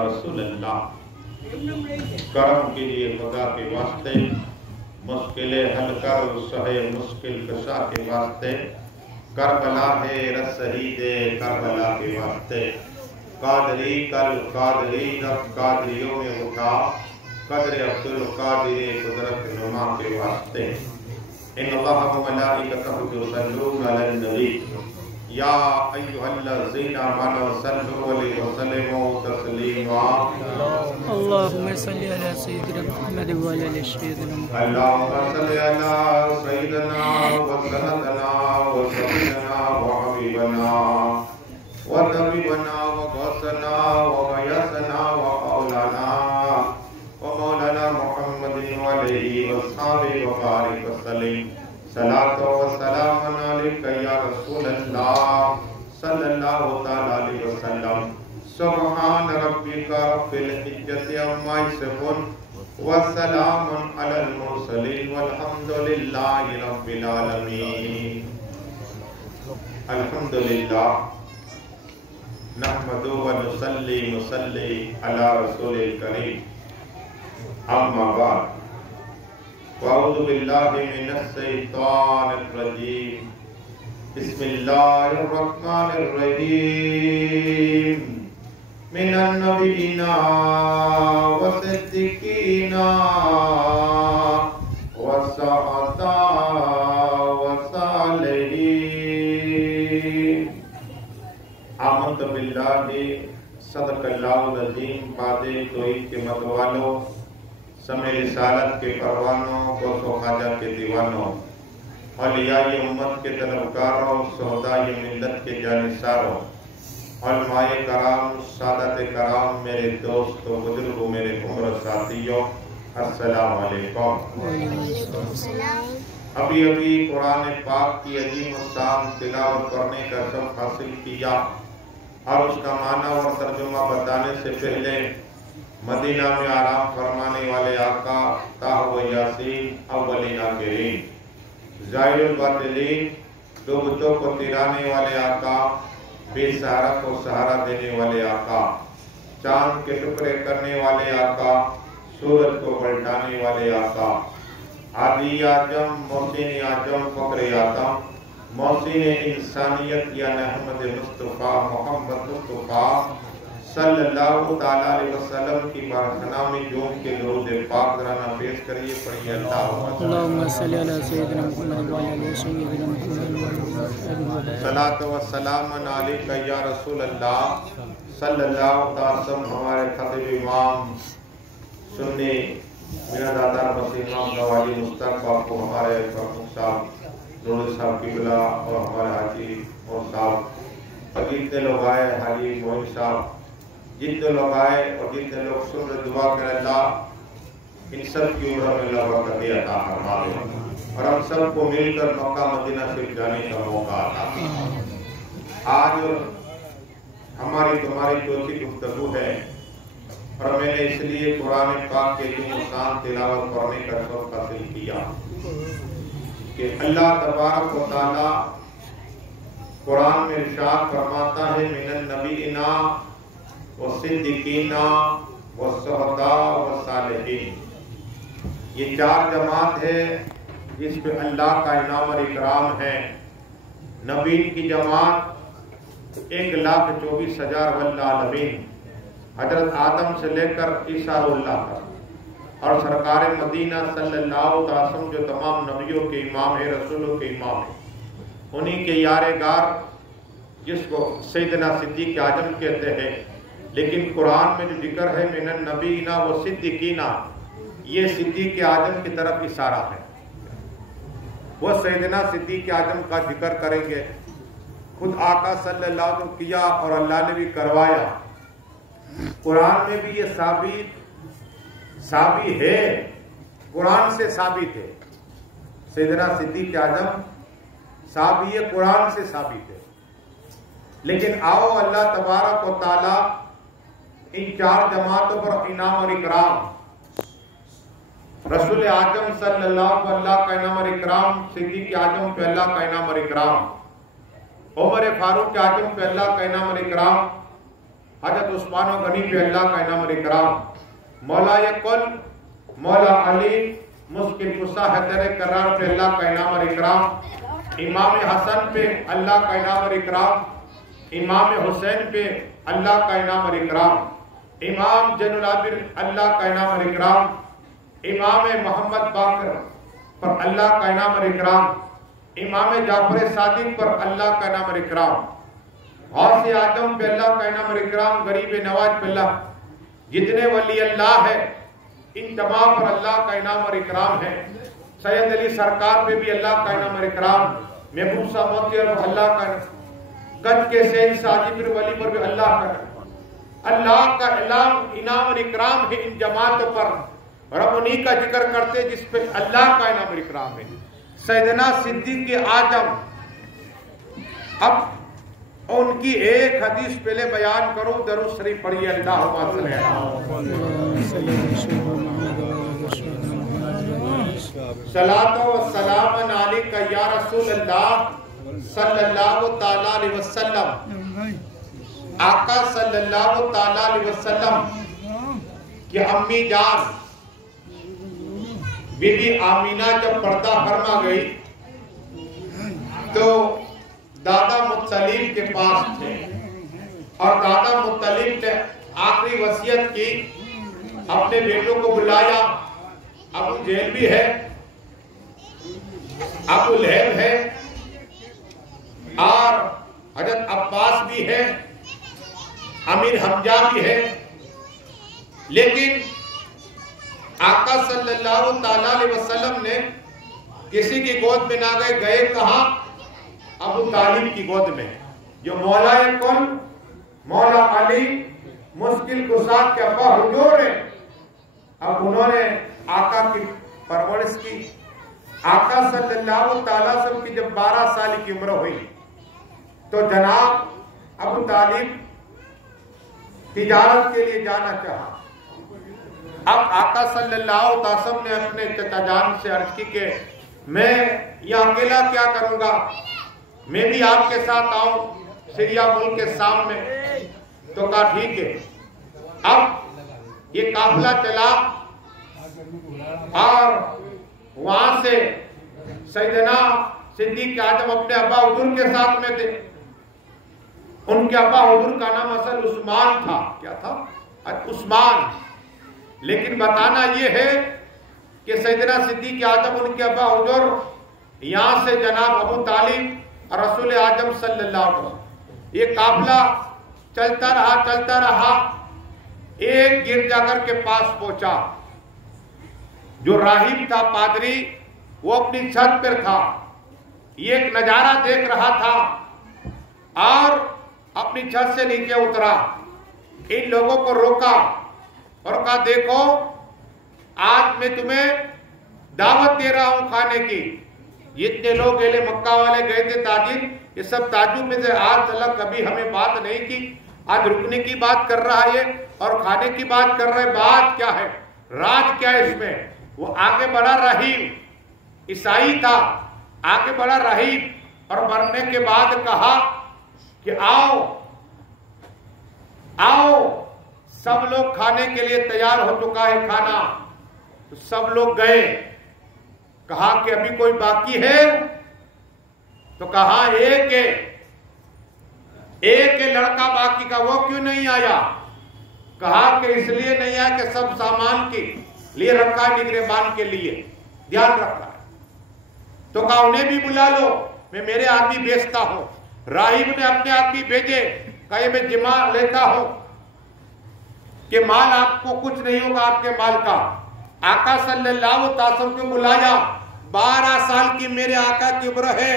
رسول اللہ کرم کیجئے خدا کے واسطے، مشکلیں حل کر سہے مشکل کشا کے واسطے، کربلا ہے رسہی دے کربلا کے واسطے، قادری کل قادری رب قادریوں میں اٹھا، قدر عبدالقادر قدرت نما کے واسطے۔ ان اللہ و ملائکتہ یصلون علی النبی یا ایہا الذین آمنوا صلوا علیہ وسلموا تسلیما۔ اللہم صلی علی سیدنا محمد وعلی آل سیدنا محمد۔ اللہم صلی علی سیدنا وسندنا وسیدنا وحبیبنا وطبیبنا وغوثنا وغیثنا ومولانا محمد علیہ وصحبہ وبارک وسلم۔ صلاۃ و سلام علیک یا رسول اللہ صلی اللہ تعالی علیہ وسلم۔ سبحان ربک رب العزت عما یصفون وسلام علی المرسلین والحمد للہ رب العالمین۔ الحمدللہ نحمد و نصلی علی رسول الکریم، اما بعد وَأَعُوذُ بِاللَّهِ مِنَ الشَّيْطَانِ الرَّجِيمِ بسم اللہ الرحمن الرحیم۔ مِنَ النَّبِيِّينَ وَالصِّدِّيقِينَ وَالشُّهَدَاءِ وَالصَّالِحِينَ۔ آمنت باللہ صدق اللہ العظیم۔ باد توحید کے متوالوں، سمع رسالت کے پروانوں، غوث و خواجہ کے دیوانوں، اولیاء امت کے طلبکاروں، شہداء ملت کے جانثاروں، علماء کرام، سادات کرام، میرے دوستوں، بزرگوں، میرے عمر ساتھیوں، السلام علیکم۔ ابھی قرآن پاک کی عظیم الشان تلاوت کرنے کا شرف حاصل کیا، اور اس کا معنی اور ترجمہ بتانے سے پہلے مدینہ میں آرام فرمانے والے آقا طاہر و یاسین اولین آخرین، ظاہر الباطلین، ڈوبتوں کو ترانے والے آقا، بے سہارا کو سہارا دینے والے آقا، چاند کے ٹکڑے کرنے والے آقا، سورج کو پلٹانے والے آقا، عادی اعظم، محسن اعظم، فخر اعظم، محسن انسانیت یا احمد مصطفیٰ محمد مصطفیٰ صلی اللہ تعالیٰ علیہ وسلم کی بارکانہ میں جوم کے درود پاک ذرا پیش کریے، پڑھیے اللہم صلی علی سیدنا محمد وعلی آل سیدنا محمد۔ صلاۃ و سلام علیک یا رسول اللہ صلی اللہ تعالیٰ وسلم۔ ہمارے خطیب امام سنی میرا دادا مسیح امام گوالی مصطفیٰ کو، ہمارے پرمخ صاحب نور صاحب کی بلا، اور ہمارے حاجی اور صاحب، اور جتنے لوگ آئے، حاجی موہن صاحب، جتنے لوگ آئے اور جتنے لوگ سن رہے، دعا کریں اللہ ان سب کی عمر میں اللہ برکت عطا فرما دے، اور ہم سب کو مل کر مکہ مدینہ شریف جانے کا موقع عطا فرما دے۔ آج ہماری تمہاری چوتھی گفتگو ہے، اور میں نے اس لیے قرآن پاک کے عظیم الشان تلاوت پڑھنے کا شوق حاصل کیا کہ اللہ تبارک و تعالی قرآن میں ارشاد فرماتا ہے من النبیین والصدیقین والشہداء والصالحین۔ یہ چار جماعت ہے جس پہ اللہ کا انعام اور اکرام ہے۔ نبیین کی جماعت 1,24,000 والعالمین، حضرت آدم سے لے کر عیسیٰ اللہ تک، اور سرکار مدینہ صلی اللہ علیہ وسلم جو تمام نبیوں کے امام ہیں، رسولوں کے امام ہیں، انہی کے یار غار جس کو سیدنا صدیق اعظم کہتے ہیں۔ لیکن قرآن میں جو ذکر ہے من النبیین والصدیقین، یہ صدیق اعظم کی طرف اشارہ ہے۔ وہ سیدنا صدیق اعظم کا ذکر کریں گے، خود آقا صلی اللہ علیہ وسلم کیا اور اللہ نے بھی کروایا۔ قرآن میں بھی یہ ثابت ہے، قرآن سے ثابت ہے، سیدنا صدیق اعظم ثابت ہے، قرآن سے ثابت ہے۔ لیکن آؤ اللہ تبارک و تعالی ان چار جماعتوں پر انعام اور اکرام، رسول اعظم صلی اللہ علیہ وسلم اللہ کا انعام اور اکرام، صدیق اعظم پہ اللہ کا انعام اور اکرام، عمر فاروق اعظم پہ اللہ کا انعام اور اکرام، حضرت عثمان غنی پہ اللہ کا انعام اور اکرام، مولا کل مولا علی مشکل کشا حیدر کرار پہ اللہ کا انعام اور اکرام، امام حسن پہ اللہ کا انعام اور اکرام، امام حسین پہ اللہ کا انعام اور اکرام، امام زین العابدین اللہ کا انعام اور اکرام، امام محمد باقر پر اللہ کا انعام اور اکرام، امام جعفر صادق پر اللہ کا انعام اور اکرام، غوث اعظم پہ اللہ کا انعام اور اکرام، غریب نواز پہ اللہ، جتنے ولی اللہ ہے ان تمام پر اللہ کا انعام اور اکرام ہے، سید علی سرکار پہ بھی اللہ کا انعام اور اکرام، محبوب صاحب موتی اور اللہ کا گنج کے سید ساجی پھر ولی پر بھی اللہ کا انعام اور اکرام ہے ان جماعتوں پر، اور ہم انہی کا ذکر کرتے جس پہ اللہ کا انعام اور اکرام ہے۔ سیدنا صدیق اعظم، اب ان کی ایک حدیث پہلے بیان کرو، درود شریف پڑھیے، اللہم صلی صلاۃ و سلام علیک یا رسول اللہ صلی اللہ تعالی علیہ وسلم۔ آقا صلی اللہ تعالی علیہ وسلم کی امی جان بی بی آمینہ جب پردہ فرما گئی تو دادا مطلب کے پاس تھے، اور دادا مطلب نے آخری وصیت کی، اپنے بیٹوں کو بلایا، ابو جہل بھی ہے، ابو لہب ہے، اور حضرت عباس بھی ہے، امیر حمزہ بھی ہے، لیکن آقا صلی اللہ تعالی علیہ وسلم نے کسی کی گود میں نہ گئے کہاں؟ ابو طالب کی گود میں، جو مولا کل مولا علی مشکل کشا کے ابا حضور ہیں۔ اب انہوں نے آقا کی پرورش کی۔ آقا صلی اللہ تعالی وسلم کی جب 12 سال کی عمر ہوئی تو جناب ابو طالب تجارت کے لیے جانا چاہا۔ اب آقا صلی اللہ علیہ وسلم نے اپنے چچا جان سے عرض کی کہ میں یہ اکیلا کیا کروں گا، میں بھی آپ کے ساتھ آؤں سیریا ملک کے سامنے؟ تو کہا ٹھیک ہے۔ اب یہ قافلہ چلا اور وہاں سے سیدنا صدیق اعظم اپنے ابا حضور کے ساتھ میں تھے۔ ان کے ابا حضور کا نام اصل عثمان تھا۔ کیا تھا؟ عثمان۔ لیکن بتانا یہ ہے کہ سیدنا صدیق اعظم ان کے ابا حضور یہاں سے جناب ابو طالب اور رسول اعظم صلی اللہ علیہ وسلم، یہ قافلہ چلتا رہا، ایک گرجاگھر کے پاس پہنچا۔ جو راہب تھا، پادری، وہ اپنی چھت پر تھا، یہ ایک نظارہ دیکھ رہا تھا اور اپنی چھت سے نیچے اترا، ان لوگوں کو روکا اور کہا دیکھو آج میں تمہیں دعوت دے رہا ہوں کھانے کی۔ جتنے لوگ اہل مکہ والے گئے تھے تاجر، یہ سب تعجب میں سے آج تک کبھی ہمیں بات نہیں کی، آج رکنے کی بات کر رہا ہے اور کھانے کی بات کر رہا ہے، بات کیا ہے، راج کیا ہے اس میں؟ وہ آگے بڑھا رحیم، عیسائی تھا، آگے بڑھا رحیم، اور بڑھنے کے بعد کہا کہ آؤ سب لوگ کھانے کے لیے تیار ہو چکا ہے کھانا۔ تو سب لوگ گئے، کہا کہ ابھی کوئی باقی ہے؟ تو کہا ایک لڑکا باقی کا، وہ کیوں نہیں آیا؟ کہا کہ اس لیے نہیں آیا کہ سب سامان کے لیے رکھا ہے، نگربان کے لیے دھیان رکھا ہے۔ تو کہا انہیں بھی بلا لو، میں میرے آدمی بھیجتا ہوں۔ راہب نے اپنے آدمی بھیجے، کہا میں جمع لیتا ہوں کہ مال آپ کو کچھ نہیں ہوگا آپ کے مال کا۔ آقا صلی اللہ علیہ وسلم کو بلایا، 12 سال کی میرے آقا کی عمر ہے،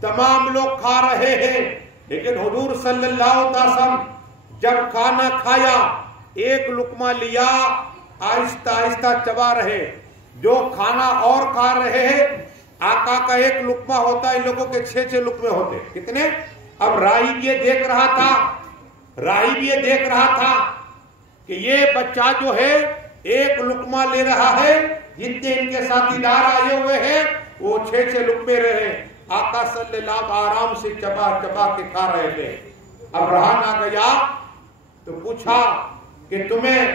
تمام لوگ کھا رہے ہیں، لیکن حضور صلی اللہ علیہ وسلم جب کھانا کھایا، ایک لقمہ لیا، آہستہ آہستہ چبا رہے، جو کھانا اور کھا رہے ہیں، آقا کا ایک لقمہ ہوتا ہے، ان لوگوں کے 6 لقمے ہوتے۔ کتنے؟ اب راہب یہ دیکھ رہا تھا کہ یہ بچہ جو ہے ایک لقمہ لے رہا ہے، جتنے ان کے ساتھی دار آئے ہوئے ہیں وہ 6 لقمے رہے۔ آقا صلی اللہ علیہ وسلم آرام سے چبا کے کھا رہے تھے۔ اب رہا نہ گیا تو پوچھا کہ تمہیں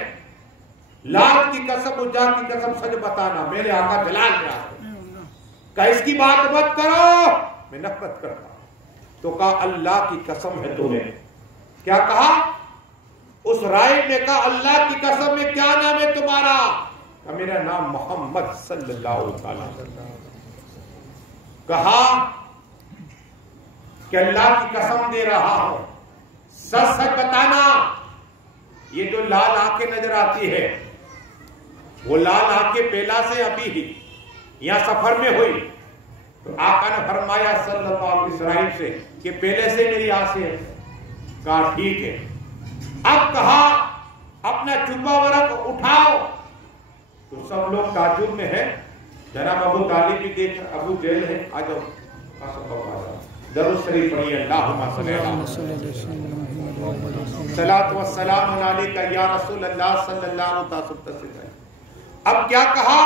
لات کی قسم عزا کی قسم سچ بتانا، میرے آقا جلال میں آتے کہا اس کی بات مت کرو، میں نفرت کرتا ہوں۔ تو کہا اللہ کی قسم ہے تمہیں، کیا کہا؟ اس راہب نے کہا اللہ کی قسم میں کیا نام ہے تمہارا؟ کہا میرا نام محمد صلی اللہ علیہ وسلم۔ کہا کہ اللہ کی قسم دے رہا ہوں، سچ سچ بتانا، یہ جو لال آنکھیں نظر آتی ہے وہ لال آنکھیں پہلا سے ابھی ہی یہاں سفر میں ہوئی؟ تو آقا نے فرمایا صلی اللہ علیہ وسلم سے کہ پہلے سے میری آنکھیں ہیں۔ کہا ٹھیک ہے۔ اب کہا اپنا چوبا ورق اٹھاؤ، تو سب لوگ تعجب میں ہیں۔ جناب ابو طالب بھی دیکھ، ابو جہل ہے، آ جاؤ درود شریف پڑھیے، اللہم صلی اللہ صلاۃ والسلام علیک یا رسول اللہ صلی اللہ علیہ وسلم۔ اب کیا کہا؟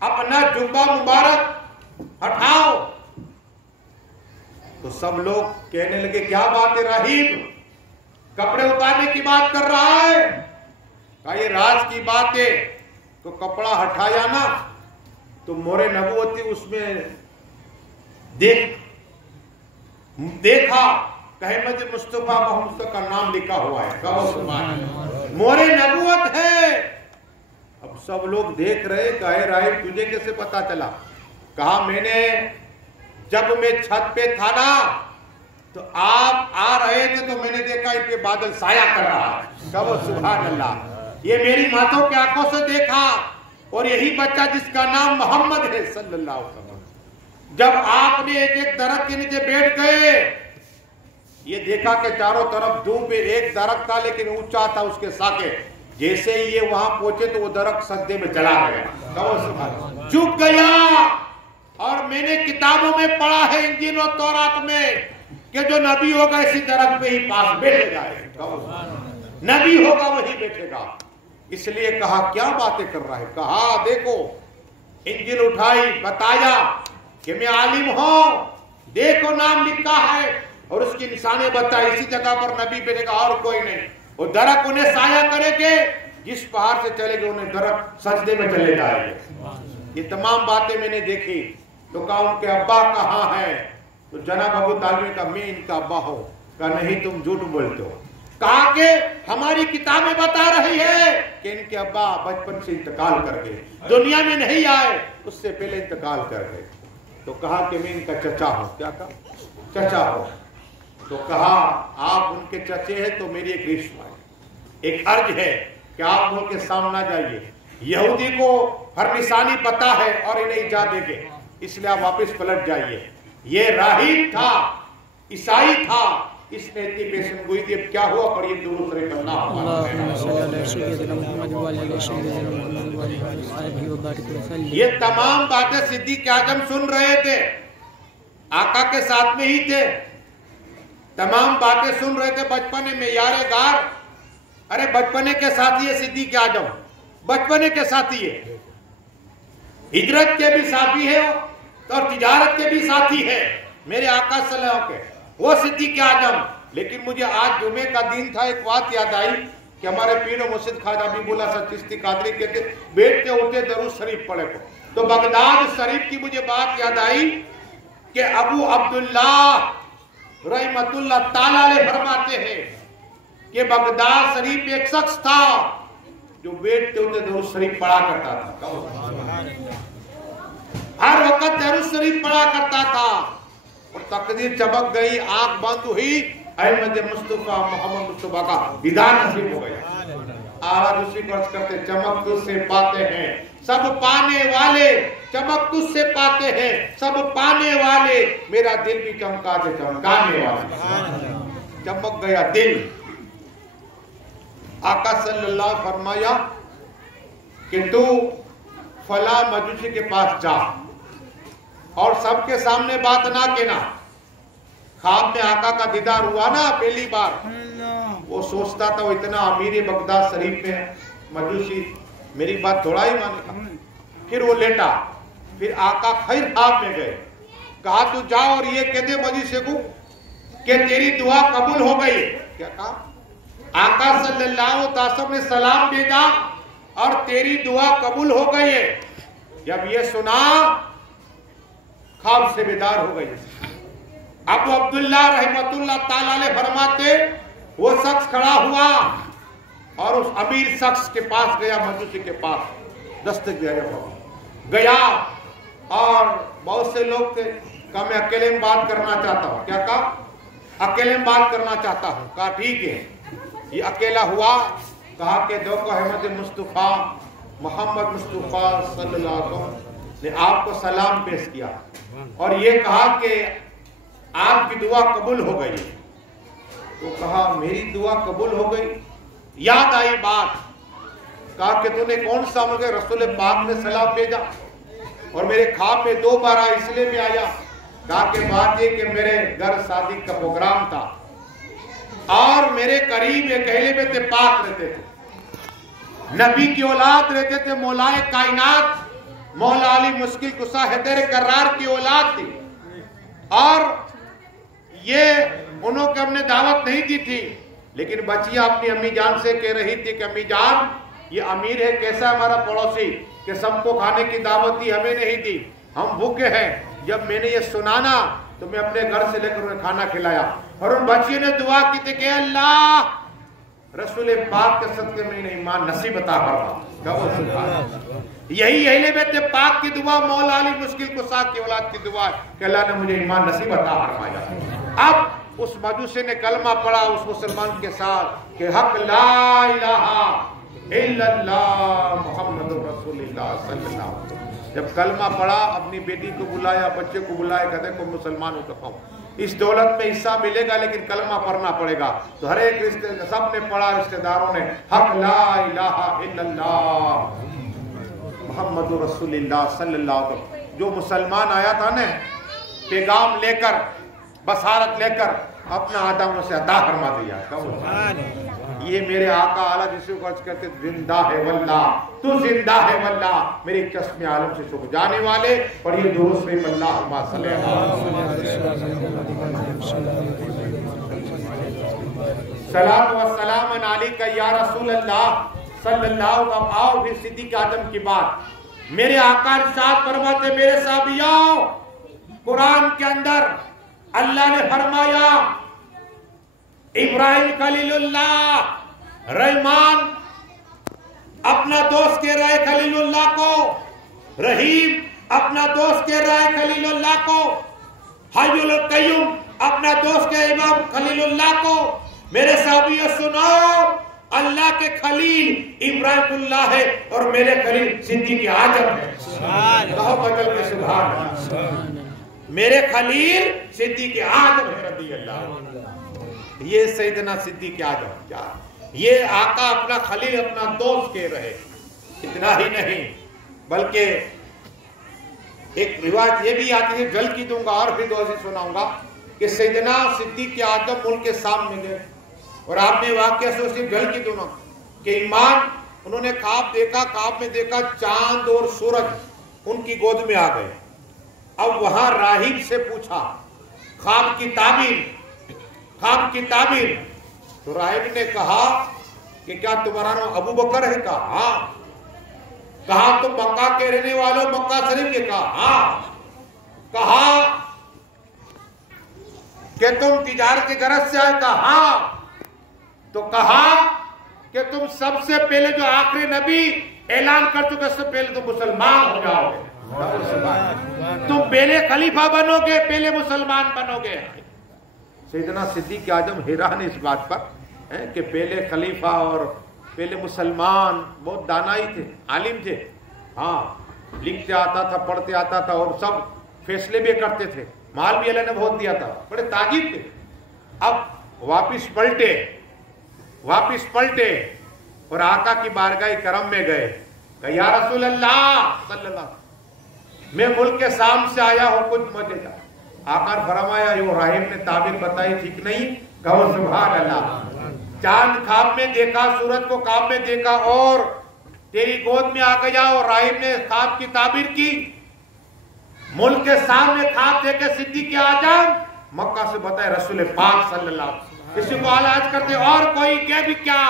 اپنا جبہ مبارک ہٹاؤ۔ تو سب لوگ کہنے لگے کیا بات ہے راہب، کپڑے اتارنے کی بات کر رہا ہے؟ کہا یہ راز کی بات ہے۔ تو کپڑا ہٹایا نا تو مورے نبوتی اس میں دیکھا کہ احمد مصطفیٰ محمد کا نام لکھا ہوا ہے، کہو سبحان اللہ، مورے نبوت ہے۔ اب سب لوگ دیکھ رہے کہ اے راہب تجھے کیسے پتا چلا؟ کہا میں نے جب میں چھت پہ تھا نا تو آپ آ رہے تھے تو میں نے دیکھا ان پہ بادل سایہ کر رہا ہے، کہو سبحان اللہ، یہ میری ماتھوں کی آنکھوں سے دیکھا۔ اور یہی بچہ جس کا نام محمد ہے صلی اللہ علیہ وسلم، جب آپ نے ایک ایک درخت کے نیچے بیٹھ گئے، یہ دیکھا کہ چاروں طرف دھوپ پہ ایک درخت تھا لیکن اونچا تھا اس کے ساکے، جیسے ہی یہ وہاں پہنچے تو وہ درخت سجدے میں چلا گیا، جھک گیا۔ اور میں نے کتابوں میں پڑھا ہے انجیل و تورات میں کہ جو نبی ہوگا اسی درخت پہ ہی پاس بیٹھے گائے، نبی ہوگا وہی بیٹھے گا۔ اس لیے کہا کیا باتیں کر رہا ہے؟ کہا دیکھو انجیل اٹھائی، بتایا کہ میں عالم ہوں، دیکھو نام لکھا ہے، اور اس کی نشانے بتائی، اسی جگہ پر نبی بیٹھے گا اور کوئی نہیں۔ وہ درخت انہیں سایہ کرے گے، جس پہاڑ سے چلے گے انہیں درخت سجدے میں چلے جائے گے۔ یہ تمام باتیں میں نے دیکھی۔ تو کہا ان کے ابا کہاں ہیں؟ تو جناب ابو طالب نے کہا میں ان کا ابا ہوں۔ کہا نہیں تم جھوٹ بولتے ہو۔ کہا کہ ہماری کتابیں بتا رہی ہے کہ ان کے ابا بچپن سے انتقال کر گئے، دنیا میں نہیں آئے، اس سے پہلے انتقال کر گئے۔ تو کہا کہ میں ان کا چچا ہوں۔ کیا کہا؟ چچا ہوں۔ تو کہا آپ ان کے چچے ہیں تو میری ایک رشوہ ہے، ایک عرض ہے کہ آپ ان کے سامنے نہ جائیے، یہودی کو ہر نشانی پتا ہے اور انہیں جا دے گے، اس لیے آپ واپس پلٹ جائیے۔ یہ راہب تھا، عیسائی تھا، اس نے اتنی پیشن گوئی تھی۔ اب کیا ہوا؟ پڑھیے درود شریف یہ تمام باتیں صدیق اعظم سن رہے تھے، آقا کے ساتھ میں ہی تھے، تمام باتیں سن رہے تھے۔ بچپنے میں یار گار، ارے بچپنے کے ساتھی ہے صدیق اعظم، بچپنے کے ساتھی ہے، ہجرت کے بھی ساتھی ہے اور تجارت کے بھی ساتھی ہے میرے آقا صلی اللہ علیہ وسلم کے، وہ صدیق اعظم۔ لیکن مجھے آج جمعے کا دن تھا، ایک بات یاد آئی کہ ہمارے پیر و مرشد خواجہ حبیب اللہ صاحب چشتی قادری کہتے بیٹھتے اٹھتے درود شریف پڑھے کو، تو بغداد شریف کی مجھے بات یاد آئی کہ ابو عبداللہ رحمت اللہ تعالیٰ علیہ فرماتے ہیں کہ بغداد شریف ایک شخص تھا جو بیٹھتے اٹھتے درود شریف پڑھا کرتا تھا، ہر وقت درود شریف پڑھا کرتا تھا۔ اور تقدیر چمک گئی، آنکھ بند ہوئی، احمد مصطفیٰ محمد مصطفیٰ کا دیدار نصیب ہو گیا۔ آج اسی کو عرض کرتے چمک تجھ سے پاتے ہیں سب پانے والے، چمک تجھ سے پاتے ہیں سب پانے والے، میرا دل بھی چمکا دے چمکانے والے۔ چمک گیا دل۔ آقا صلی اللہ علیہ وسلم فرمایا کہ تو فلاں مجوسی کے پاس جا اور سب کے سامنے بات نہ کہنا۔ خواب میں آقا کا دیدار ہوا نا پہلی بار، وہ سوچتا تھا وہ اتنا امیر بغداد شریف میں مجوسی میری بات تھوڑا ہی مانے گا۔ پھر وہ لیٹا، پھر آقا خیر خواب میں گئے، کہا تو جا اور یہ کہہ دے مجوسی کو کہ تیری دعا قبول ہو گئی۔ کیا کہا؟ آقا صلی اللہ علیہ وسلم نے سلام بھیجا اور تیری دعا قبول ہو گئی ہے. جب یہ سنا خواب سے بیدار ہو گئی. ابو عبداللہ رحمت اللہ تعالیٰ علیہ فرماتے وہ شخص کھڑا ہوا اور اس امیر شخص کے پاس گیا, مجوسی کے پاس دستک دیا گیا اور بہت سے لوگ تھے. کہا میں اکیلے میں بات کرنا چاہتا ہوں. کیا کہا؟ اکیلے میں بات کرنا چاہتا ہوں. کہا ٹھیک ہے. یہ اکیلا ہوا. کہا کہ دیکھو احمد مصطفیٰ محمد مصطفیٰ صلی اللہ علیہ وسلم نے آپ کو سلام پیش کیا اور یہ کہا کہ آپ کی دعا قبول ہو گئی. تو کہا میری دعا قبول ہو گئی. یاد آئی بات. کہا کہ تو نے کون سا مجھے رسول پاک نے سلام بھیجا اور میرے خواب میں 2 بار اس لیے میں آیا. کہا کہ بات یہ کہ میرے گھر شادی کا پروگرام تھا اور میرے قریب ایک اہل بیت پاک رہتے تھے, نبی کی اولاد رہتے تھے, مولائے کائنات مولا علی مشکل کشا حیدر کرار کی اولاد تھی. اور یہ انہوں کو ہم نے دعوت نہیں دی تھی, لیکن بچیاں اپنی امی جان سے کہہ رہی تھی کہ امی جان یہ امیر ہے, کیسا ہمارا پڑوسی کہ سب کو کھانے کی دعوت دی, ہمیں نہیں دی, ہم بھوکے ہیں. جب میں نے یہ سنانا تو میں اپنے گھر سے لے کر انہیں کھانا کھلایا اور ان بچیوں نے دعا کی تھی کہ اللہ رسول پاک کے صدقے میں انہیں ایمان نصیب عطا فرما. یہی اہل بیت پاک کی دعا مولا علی مشکل کشا کی اولاد کی دعا کہ اللہ نے مجھے ایمان نصیب عطا فرمایا. اب اس مجوسی نے کلمہ پڑھا اس مسلمان کے ساتھ کہ حق لا الہ الا اللہ محمد رسول اللہ صلی اللہ علیہ وسلم. جب کلمہ پڑھا اپنی بیٹی کو بلایا, بچے کو بلایا, کہتے کو مسلمان ہو چکا ہوں, اس دولت میں حصہ ملے گا لیکن کلمہ پڑھنا پڑے گا. تو ہر ایک رشتے سب نے پڑھا, رشتے داروں نے حق لا الہ الا اللہ محمد رسول اللہ صلی اللہ علیہ وسلم. جو مسلمان آیا تھا نا پیغام لے کر بصارت لے کر اپنا آدم سے عطا فرما دیا. یہ میرے آقا اعلیٰ جسے کو عرض کرتے زندہ ہے واللہ, تو زندہ ہے واللہ, میری چشم عالم سے چھپ جانے والے. اور یہ درست میں اللہم صلی صلاۃ و سلام علیک یا رسول اللہ صلی اللہ علیہ وسلم. آؤ پھر صدیق اعظم کی بات. میرے آقا ارشاد فرماتے میرے صحابیوں, قرآن کے اندر اللہ نے فرمایا ابراہیم خلیل اللہ رحمان اپنا دوست کہہ رہا ہے خلیل اللہ کو, رحیم اپنا دوست کہہ رہا ہے خلیل اللہ کو, حی القیوم اپنا دوست کہہ امام خلیل اللہ کو. میرے صحابیوں سنو, اللہ کے خلیل ابراہیم اللہ ہے اور میرے خلیل صدیق اعظم ہے. کہو بدل کے سبحان اللہ. میرے خلیل صدیق اعظم ہے رضی اللہ عنہ. یہ سیدنا صدیق اعظم کیا, یہ آقا اپنا خلیل اپنا دوست کہہ رہے. اتنا ہی نہیں بلکہ ایک روایت یہ بھی آتی ہے, جل کی دوں گا اور پھر دوسری سناؤں گا, کہ سیدنا صدیق اعظم ملک کے سامنے گئے اور آپ نے واقعہ سے اسے جل کی دوں کہ ایمان انہوں نے خواب دیکھا, خواب میں دیکھا چاند اور سورج ان کی گود میں آ گئے. اب وہاں راہب سے پوچھا خواب کی تعبیر, خواب کی تعبیر. تو راہب نے کہا کہ کیا تمہارا نام ابو بکر ہے؟ کہا ہاں. کہا تم مکہ کے رہنے والوں مکہ شریف کے؟ کہا ہاں. کہا کہ تم تجارت کی غرض سے آئے؟ کہا ہاں. تو کہا کہ تم سب سے پہلے جو آخری نبی اعلان کر چکے اس سے پہلے تم مسلمان ہو جاؤ گے, تم پہلے خلیفہ بنو گے, پہلے مسلمان بنو گے. سیدنا صدیق اعظم حیران اس بات پر کہ پہلے خلیفہ اور پہلے مسلمان. بہت دانائی تھے, عالم تھے, ہاں لکھتے آتا تھا, پڑھتے آتا تھا اور سب فیصلے بھی کرتے تھے, مال بھی اللہ نے بہت دیا تھا, بڑے تاجر تھے. اب واپس پلٹے اور آقا کی بارگاہ کرم میں گئے کہ یا رسول اللہ صلی اللہ علیہ وسلم میں ملک کے شام سے آیا ہوں, کچھ مجھے تھا. آقا نے فرمایا یہ راہب نے تعبیر بتائی ٹھیک نہیں. کہو سبحان اللہ. چاند خواب میں دیکھا, سورج کو خواب میں دیکھا اور تیری گود میں آ گیا, اور راہب نے خواب کی تعبیر کی. ملک کے سامنے خواب دیکھے صدیق اعظم, مکہ سے بتائے رسول پاک صلی اللہ علیہ وسلم. کسی کو آلاج کرتے اور کوئی کہ بھی کیا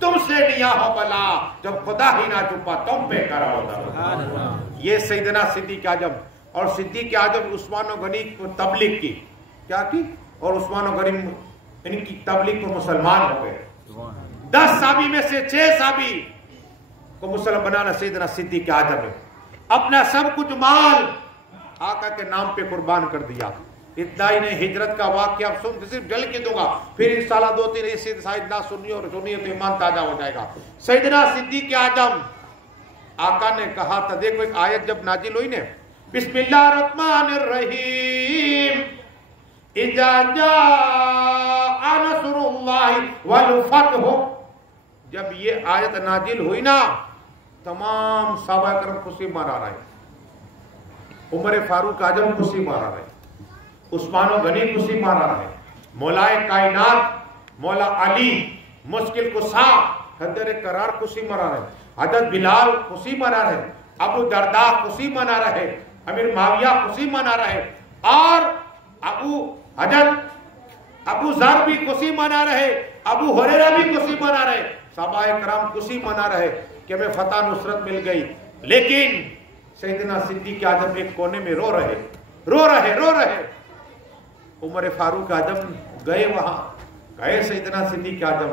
تم سے نیا ہو بلا جب خدا ہی نہ چھپا تم پہ کرا ہوتا. یہ سیدنا صدیق اعظم اور صدیق اعظم عثمان و غنی کو تبلیغ کی کیا کی اور عثمان و غنی ان کی تبلیغ کو مسلمان ہو گئے. 10 صحابی میں سے 6 صحابی کو مسلمان بنانا سیدنا صدیق اعظم ہے. اپنا سب کچھ مال آقا کے نام پہ قربان کر دیا. اتنا ہی نہیں ہجرت کا واقعہ اب سن صرف جل کے دوں گا پھر انشاءاللہ 2-3 ایسے سائد نہ سنیے اور سنیے تو ایمان تازہ ہو جائے گا. سیدنا صدیق اعظم آقا نے کہا تھا دیکھو ایک آیت جب نازل ہوئی نے بسم اللہ الرحمن الرحیم اذا جاء نصر اللہ والفتح جب یہ آیت نازل ہوئی نا تمام صحابہ کرام خوشی منا رہے. عمر فاروق اعظم خوشی منا رہے. عثمان و غنی خوشی منا رہے. مولائے کائنات مولا علی مشکل کشا حیدر قرار خوشی منا رہے. حضرت بلال خوشی منا رہے. ابو درداء خوشی منا رہے. امیر معاویہ خوشی منا رہے. اور حضرت ابو ذر بھی خوشی منا رہے. ابو ہریرہ بھی خوشی منا رہے. صحابہ کرام خوشی منا رہے کہ ہمیں فتح نصرت مل گئی. لیکن سیدنا صدیق اعظم ایک کونے میں رو رہے. عمر فاروق اعظم گئے وہاں گئے سیدنا صدیق اعظم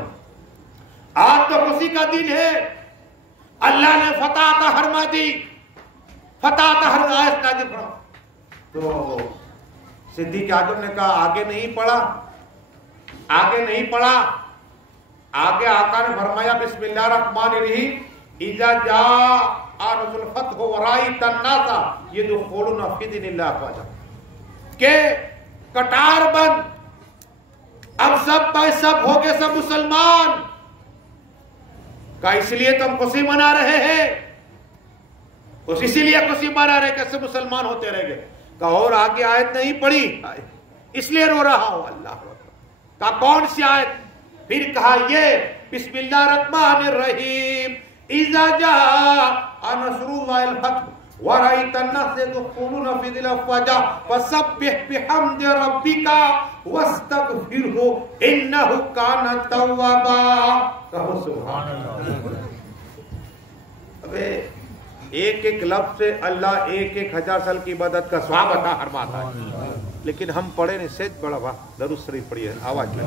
آج تو خوشی کا دن ہے اللہ نے فتح عطا فرما دی. فتح عطا فرما تو صدیق اعظم نے کہا آگے نہیں پڑھا. آگے آقا نے فرمایا بسم اللہ الرحمن الرحیم اذا جاء نصر الفتح ورأيت الناس يدخلون في دين الله افواجا کہ کٹار بند اب سب ہو گئے سب مسلمان کا اس لیے تم خوشی منا رہے ہیں اسی لیے خوشی منا رہے کہ سب مسلمان ہوتے رہ گئے. کہ اور آگے آیت نہیں پڑھی اس لیے رو رہا ہوں. اللہ کا کون سی آیت؟ پھر کہا یہ بسم اللہ الرحمن الرحیم اذا جاء نصر اللہ والفتح ورأيت الناس يدخلون في دين الله افواجا فسبح بحمد ربك واستغفره انه كان توابا. کہو سبحان اللہ. ابے ایک لفظ سے اللہ 1000 سال کی عبادت کا ثواب عطا فرماتا ہے. لیکن ہم پڑھے نہیں سید بڑا واہ درود شریف پڑھیے آواز میں.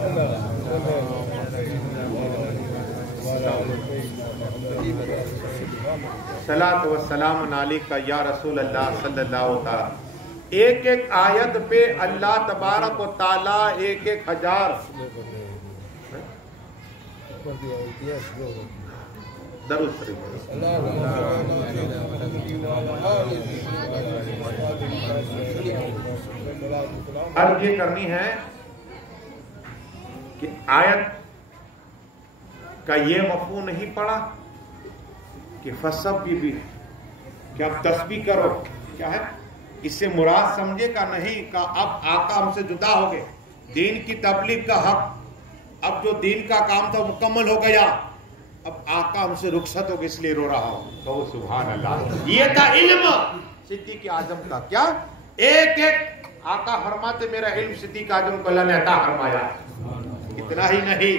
صلاۃ و سلام علیکہ یا رسول اللہ صلی اللہ تعالی. ایک آیت پہ اللہ تبارک و تعالی 1000 درود شریف. عرض یہ کرنی ہے کہ آیت کا یہ مفہوم نہیں پڑا کہ فسب بھی کہ اب تسبیح کرو کیا ہے اس سے مراد سمجھے کا نہیں. کہ اب آقا ہم سے جدا ہو گئے دین کی تبلیغ کا حق اب جو دین کا کام تھا مکمل ہو گیا اب آقا ہم سے رخصت ہو گئے اس لیے رو رہا ہوں. کہو سبحان اللہ. یہ تھا علم صدیق اعظم کا. کیا ایک آقا فرماتے میرا علم صدیق اعظم کو اللہ نے عطا فرمایا. اتنا ہی نہیں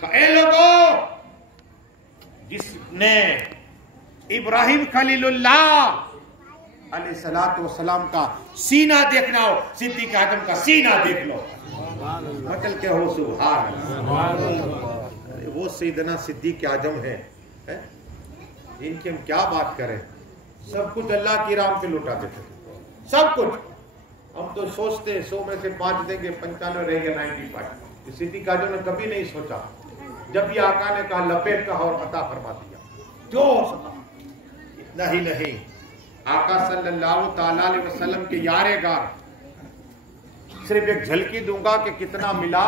کہ اے لوگوں جس نے ابراہیم خلیل اللہ علیہ الصلوۃ والسلام کا سینہ دیکھنا ہو صدیق اعظم کا سینہ دیکھ لو. مطلب کہ ہو سبحان اللہ. وہ سیدنا صدیق اعظم ہیں ان کی ہم کیا بات کریں. سب کچھ اللہ کی راہ پہ لوٹا دیتے سب کچھ. ہم تو سوچتے 100 میں سے 5 دیں گے 95 رہ گئے 95. صدیق اعظم نے کبھی نہیں سوچا. جب یہ آقا نے کہا لبیک کہا اور عطا فرما دیا جو ہو سکا. اتنا ہی نہیں آقا صلی اللہ تعالی علیہ وسلم کے یار غار صرف ایک جھلکی دوں گا کہ کتنا ملا.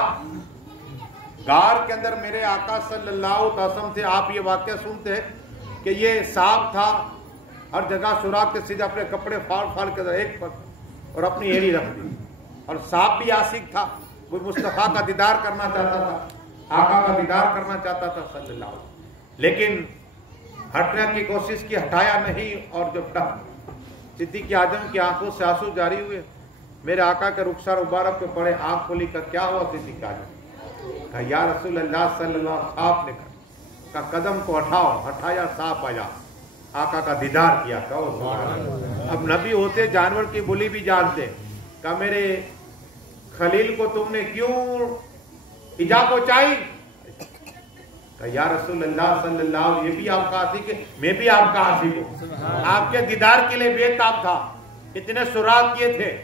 غار کے اندر میرے آقا صلی اللہ علیہ وسلم سے آپ یہ واقعہ سنتے ہیں کہ یہ سانپ تھا ہر جگہ سوراخ کے سیدھے اپنے کپڑے پھاڑ کے ایک پر اور اپنی ایڑی رکھ دی. اور سانپ بھی عاشق تھا وہ مصطفیٰ کا دیدار کرنا چاہتا تھا آقا کا دیدار کرنا چاہتا تھا صلی اللہ علیہ وسلم. لیکن ہٹنے کی کوشش کی ہٹایا نہیں. اور جب صدیق اعظم کی آنکھوں سے آنسو جاری ہوئے میرے آقا کے رخسار مبارک پہ پڑے آنکھ کھولی کا کیا ہوا صدیق اعظم کہا یا رسول اللہ صلی اللہ علیہ وسلم، آپ نے کہا قدم کو ہٹاؤ، ہٹایا صاف آیا، آقا کا دیدار کیا. کہو سبحان اللہ. اب نبی ہوتے جانور کی بولی بھی جانتے. کہا میرے خلیل کو تم نے کیوں ایجا پہنچائی؟ کہا یا رسول اللہ صلی اللہ علیہ وسلم، یہ بھی آپ کا عاشق ہے، میں بھی آپ کا عاشق ہوں. آپ کے دیدار کے لیے بے تاب تھا، اتنے سراغ کیے تھے،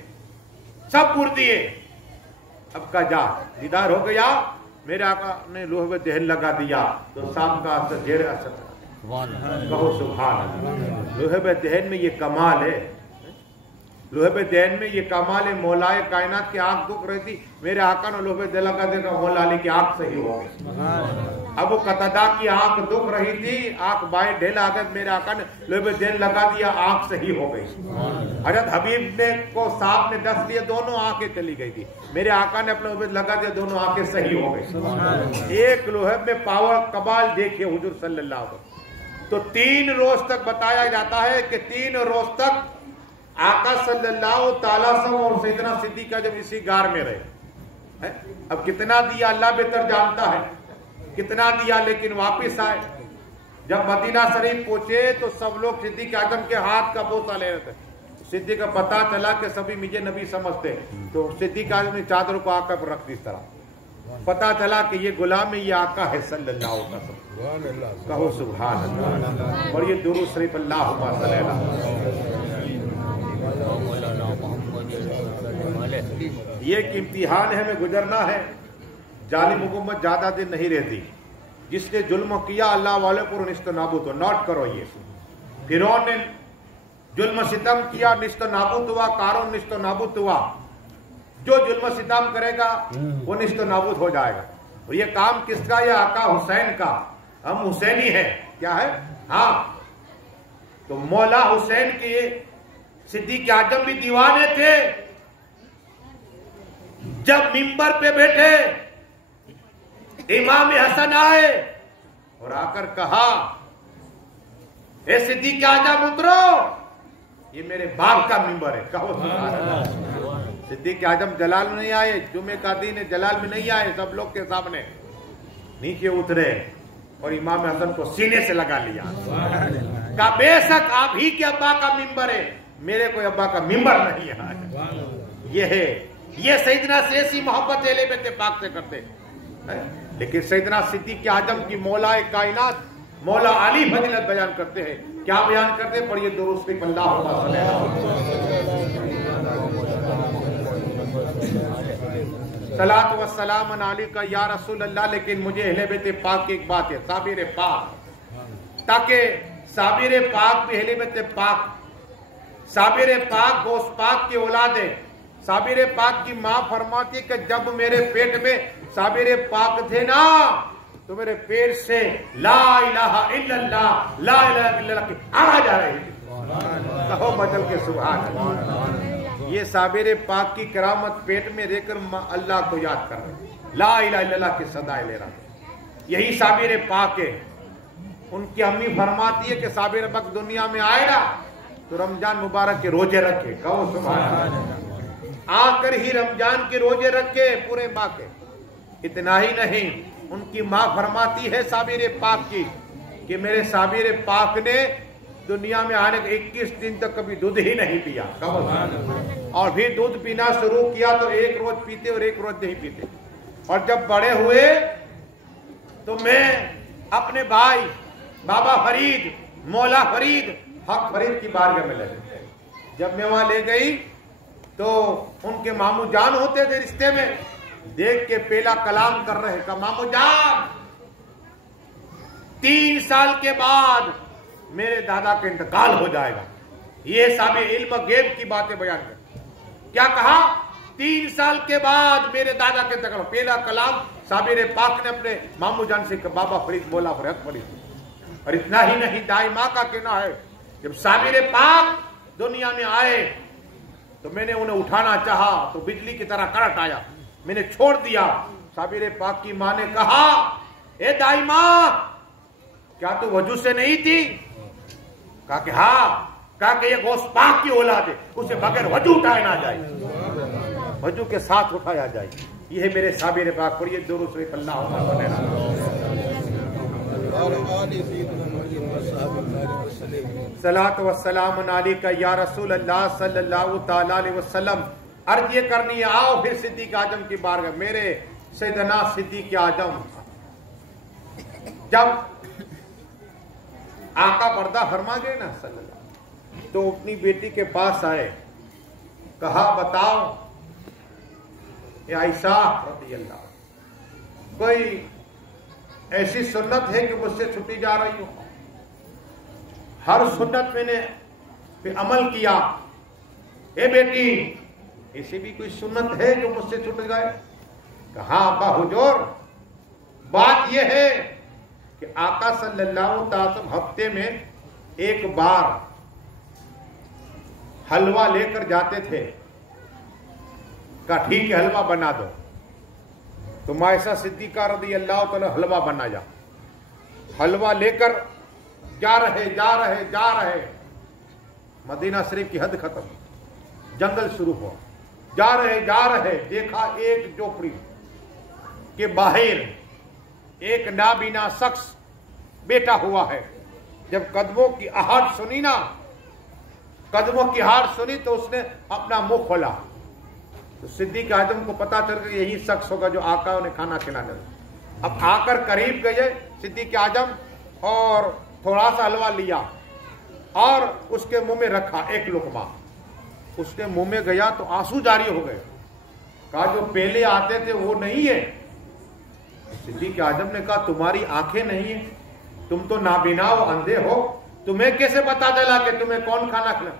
سب پور دیے. اب کا جا دیدار ہو گیا، میرے آقا نے لوہے دہن لگا دیا تو سانپ کا اثر زیر اثر. کہو سبحان اللہ. لوہے دہن میں یہ کمال ہے، لوہے دہن میں یہ کمال ہے. مولائے کائنات کی آنکھ دکھ رہی تھی، میرے آقا نے لوہے دہن لگا دیا، مولا علی کی آنکھ صحیح ہو گئی. ابو قتادہ کی آنکھ دکھ رہی تھی، آنکھ بائیں ڈھیل آ گئی، میرے آقا نے لوہے دہن لگا دیا، آنکھ صحیح ہو گئی. حضرت حبیب نے کو سانپ نے ڈس لیے، دونوں آنکھیں چلی گئی تھی، میرے آقا نے اپنے لوہے لگا دیا، دونوں آنکھیں صحیح ہو گئی. ایک لوہے میں پاور کمال دیکھیے حضور صلی اللہ علیہ وسلم. تو 3 روز تک بتایا جاتا ہے کہ 3 روز تک آقا صلی اللہ تعالیٰ وسلم اور سیدنا صدیقہ جب اسی غار میں رہے. اب کتنا دیا اللہ بہتر جانتا ہے، کتنا دیا، لیکن واپس آئے. جب مدینہ شریف پہنچے تو سب لوگ صدیق اعظم کے ہاتھ کا بوسہ لے رہے تھے. صدیق کا پتا چلا کہ سبھی مجھے نبی سمجھتے، تو صدیق اعظم نے چادر کو آقا پر رکھ دی. اس طرح پتا چلا کہ یہ غلام ہے، یہ آقا ہے صلی اللہ علیہ وسلم. کہو سبحان اللہ. اور یہ درود شریف اللہم صلی اللہ. یہ ایک امتحان ہے، ہمیں گزرنا ہے. ظالم حکومت زیادہ دن نہیں رہتی. جس نے ظلم کیا اللہ والے پر نست و نابود ہو. نوٹ کرو، یہ فرعون نے ظلم ستم کیا، نست و نابود ہوا. قارون نست و نابود ہوا. جو ظلم ستم کرے گا وہ نست و نابود ہو جائے گا. اور یہ کام کس کا؟ یہ آقا حسین کا. ہم حسینی ہیں. کیا ہے؟ ہاں. تو مولا حسین کے صدیق اعظم بھی دیوانے تھے. جب منبر پہ بیٹھے امام حسن آئے اور آ کر کہا اے صدیق اعظم اترو، یہ میرے باپ کا منبر ہے. کہو سبحان اللہ. صدیق اعظم جلال میں نہیں آئے، جمعے کا دن ہے، جلال میں نہیں آئے، سب لوگ کے سامنے نیچے اترے اور امام حسن کو سینے سے لگا لیا. کہا بے شک آپ ہی کے ابا کا منبر ہے، میرے کوئی ابا کا منبر نہیں ہے. یہ ہے، یہ سیدنا سے ایسی محبت اہل بیت پاک سے کرتے. لیکن سیدنا صدیق اعظم کی مولا کائنات مولا علی فضیلت بیان کرتے ہیں. کیا بیان کرتے ہیں؟ پڑھیے درود شریف اللہم صلی صلاۃ و سلام علیک یا رسول اللہ. لیکن مجھے اہل بیت پاک کی ایک بات ہے، صابر پاک، تاکہ صابر پاک بھی اہل بیت پاک، صابر پاک غوث پاک کی اولاد ہے. صابر پاک کی ماں فرماتی ہے کہ جب میرے پیٹ میں صابر پاک تھے نا تو میرے پیٹ سے لا الہ الا اللہ، لا الہ الا اللہ کی آواز آ رہی تھی. کہو بدل کے سبحان اللہ. یہ صابر پاک کی کرامت، پیٹ میں رہ کر اللہ کو یاد کر رہے، لا الہ الا اللہ کی صدائیں لے رہا. یہی صابر پاک ہے. ان کی امی فرماتی ہے کہ صابر پاک دنیا میں آئے نا تو رمضان مبارک کے روزے رکھے. کہو سبحان اللہ. آ کر ہی رمضان کے روزے رکھے پورے ماہ کے. اتنا ہی نہیں، ان کی ماں فرماتی ہے صابر پاک کی کہ میرے صابر پاک نے دنیا میں آنے کے 21 دن تک کبھی دودھ ہی نہیں پیا. اور پھر دودھ پینا شروع کیا تو ایک روز پیتے اور ایک روز نہیں پیتے. اور جب بڑے ہوئے تو میں اپنے بھائی بابا فرید، مولا فرید، حق فرید کی بارگاہ میں لے گئے. جب میں وہاں لے گئی تو ان کے مامو جان ہوتے تھے رشتے میں، دیکھ کے پہلا کلام کر رہے. کہ مامو جان 3 سال کے بعد میرے دادا کا انتقال ہو جائے گا. یہ صاحب علم غیب کی باتیں بیان کر. کیا کہا؟ 3 سال کے بعد میرے دادا کے انتقال. پہلا کلام صابر پاک نے اپنے مامو جان سے کہا، بابا فرید، مولا فرید فرید. اور اتنا ہی نہیں، دائی ماں کا کہنا ہے جب صابر پاک دنیا میں آئے تو میں نے انہیں اٹھانا چاہا تو بجلی کی طرح کرنٹ آیا، میں نے چھوڑ دیا. صابر پاک کی ماں نے کہا اے دائی ماں کیا تو وضو سے نہیں تھی؟ کہا کہ ہاں. کہا کہ یہ غوث پاک کی اولاد ہے، اسے بغیر وضو اٹھایا نہ جائے، وضو کے ساتھ اٹھایا جائے. یہ ہے میرے صابر پاک، پڑھیے درود شریف اللہم صلی علی صلاۃ و سلام علیکہ یا رسول اللہ صلی اللہ تعالی علیہ وسلم۔ عرض یہ کرنی ہے، آؤ پھر صدیق اعظم کی بارگاہ۔ میرے سیدنا صدیق اعظم جب آقا پردہ فرما گئے نا صلی اللہ، تو اپنی بیٹی کے پاس آئے، کہا بتاؤ اے عائشہ رضی اللہ، کوئی ایسی سنت ہے کہ مجھ سے چھٹی جا رہی ہو؟ ہر سنت میں نے پھر عمل کیا، اے بیٹی ایسی بھی کوئی سنت ہے جو مجھ سے چھٹ جائے؟ کہا ابا حضور بات یہ ہے کہ آقا صلی اللہ علیہ وسلم ہفتے میں ایک بار حلوہ لے کر جاتے تھے، کہا ٹھیک ہے حلوہ بنا دو، تو عائشہ صدیقہ رضی اللہ تعالی حلوہ بنایا، حلوہ لے کر جا رہے، مدینہ شریف کی حد ختم، جنگل شروع ہوا، جا رہے دیکھا ایک جھوپڑی کے باہر ایک نابینا شخص بیٹھا ہوا ہے۔ جب قدموں کی آہٹ سنی تو اس نے اپنا منہ کھولا، تو صدیق اعظم کو پتا چل گیا یہی شخص ہوگا جو آقا انہیں کھانا کھلانے لگا۔ اب آ کر قریب گئے صدیق اعظم اور تھوڑا سا حلوہ لیا اور اس کے منہ میں رکھا ایک لقمہ، اس کے منہ میں گیا تو آنسو جاری ہو گئے، کہا جو پہلے آتے تھے وہ نہیں ہے۔ صدیق اعظم نے کہا تمہاری آنکھیں نہیں ہیں، تم تو نابینا ہو، اندھے ہو، تمہیں کیسے پتا چلا کہ تمہیں کون کھانا کھلا؟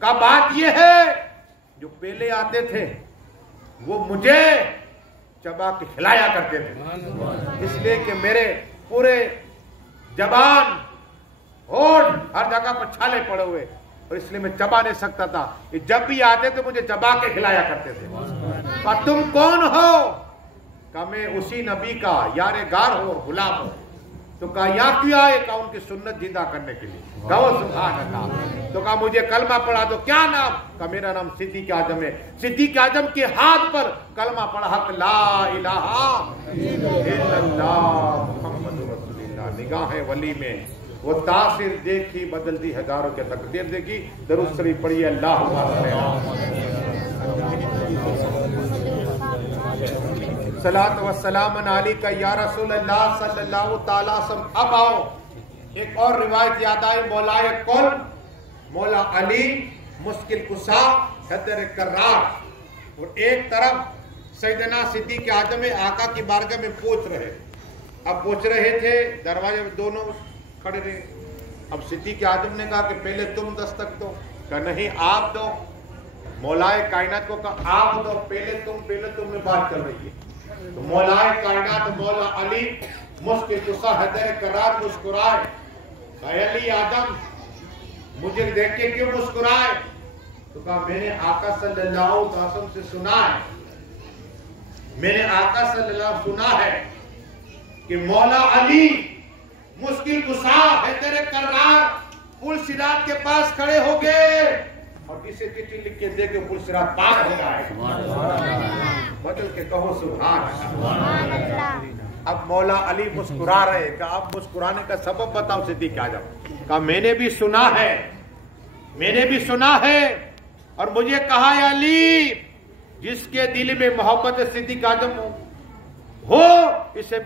کہا بات یہ ہے جو پہلے آتے تھے وہ مجھے چبا کے کھلایا کرتے تھے، اس لیے کہ میرے پورے زبان ہونٹ ہر جگہ پر چھالے پڑے ہوئے، اور اس لیے میں چبا نہیں سکتا تھا، جب بھی آتے تو مجھے چبا کے کھلایا کرتے تھے۔ کہا تم کون ہو؟ کہا میں اسی نبی کا یار غار ہوں، غلام ہوں۔ تو کہا یا کیا ہے؟ کہا ان کی سنت زندہ کرنے کے لیے۔ کہو سبحان اللہ۔ تو کہا مجھے کلمہ پڑھا دو۔ کیا نام؟ کہا میرا نام صدیق اعظم ہے۔ صدیق اعظم کے ہاتھ پر کلمہ پڑھا، حق لا الہ الا اللہ محمد رسول اللہ۔ نگاہیں ولی میں وہ تاثر دیکھی، بدلتی ہزاروں کے تقدیر دیکھی۔ درود شریف پڑھیے اللہم صلاۃ و سلام علیکہ یا رسول اللہ صلی اللہ تعالی وسلم۔ اب آؤ ایک اور روایت یاد آئی، مولا کل، مولا علی مشکل کشا حیدر کرار، اور ایک طرف سیدنا صدیق اعظم آقا کی بارگاہ میں پوچھ رہے تھے، دروازے میں دونوں کھڑے رہے۔ اب صدیق اعظم نے کہا کہ پہلے تم دستک دو، کہا نہیں آپ دو۔ مولا کائنات کو کہا آپ دو، پہلے تم میں بات چل رہی ہے۔ تو مولا کائنات مولا علی مشکل کشا حیدر کرار مسکرائے، کہا علی اعظم مجھے دیکھ کے کیوں مسکرائے؟ تو کہا میں نے آقا صلی اللہ علیہ وسلم سے سنا ہے، میں نے آقا صلی اللہ علیہ وسلم سنا ہے کہ مولا علی مشکل کشا حیدر کرار پل صراط کے پاس کھڑے ہو گئے اور اسے چٹھی لکھ کے دے کے پل صراط پار ہو گیا ہے۔ بدل کے کہو سبحان اللہ۔ اب مولا علی مسکرا رہے، کہ اب مسکرانے کا سبب بتاؤ صدیق اعظم۔ کہا میں نے بھی سنا ہے اور مجھے کہا ہے علی جس کے دل میں محبت صدیق اعظم ہو اسے